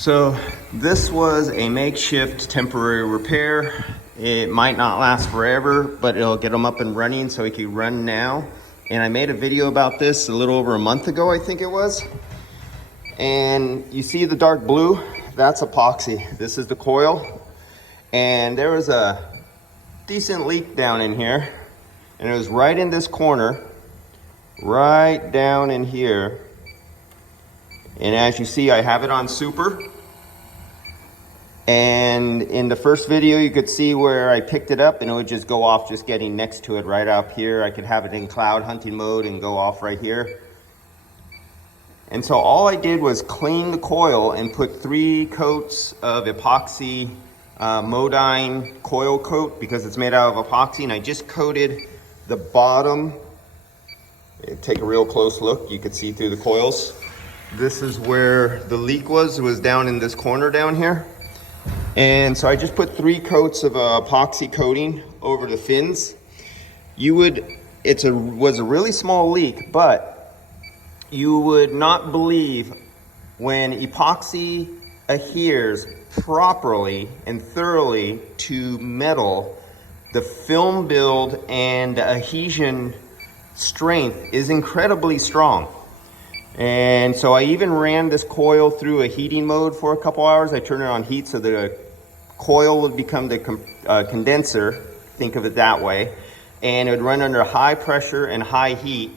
So this was a makeshift temporary repair. It might not last forever, but it'll get them up and running so it can run now. And I made a video about this a little over a month ago, I think it was. And you see the dark blue? That's epoxy. This is the coil. And there was a decent leak down in here. And it was right in this corner, right down in here. And as you see, I have it on super. And in the first video, you could see where I picked it up and it would just go off just getting next to it right up here. I could have it in cloud hunting mode and go off right here. And so all I did was clean the coil and put 3 coats of epoxy Modine coil coat because it's made out of epoxy. And I just coated the bottom. Take a real close look. You could see through the coils. This is where the leak was. It was down in this corner down here. And so I just put 3 coats of epoxy coating over the fins. Was a really small leak, but you would not believe when epoxy adheres properly and thoroughly to metal, the film build and the adhesion strength is incredibly strong. And so I even ran this coil through a heating mode for a couple hours. I turned it on heat so the coil would become the condenser, think of it that way. And it would run under high pressure and high heat.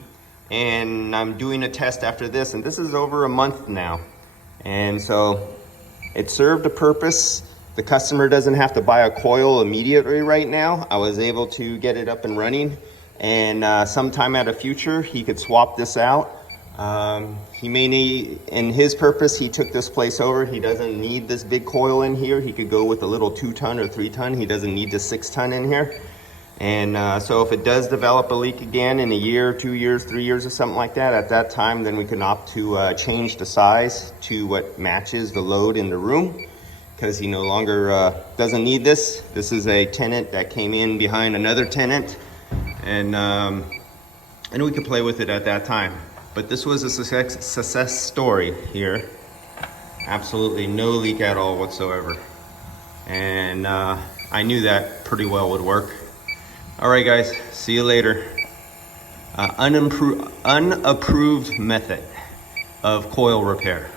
And I'm doing a test after this, and this is over a month now. And so it served a purpose. The customer doesn't have to buy a coil immediately right now. I was able to get it up and running. And sometime at a future, he could swap this out. He may need, in his purpose, he took this place over. He doesn't need this big coil in here. He could go with a little 2-ton or 3-ton. He doesn't need the 6-ton in here. And so if it does develop a leak again in a year, 2 years, 3 years or something like that, at that time, then we can opt to change the size to what matches the load in the room, because he no longer doesn't need this. This is a tenant that came in behind another tenant, and we could play with it at that time. But this was a success story here. Absolutely no leak at all whatsoever. And I knew that pretty well would work. All right, guys, see you later. Unapproved method of coil repair.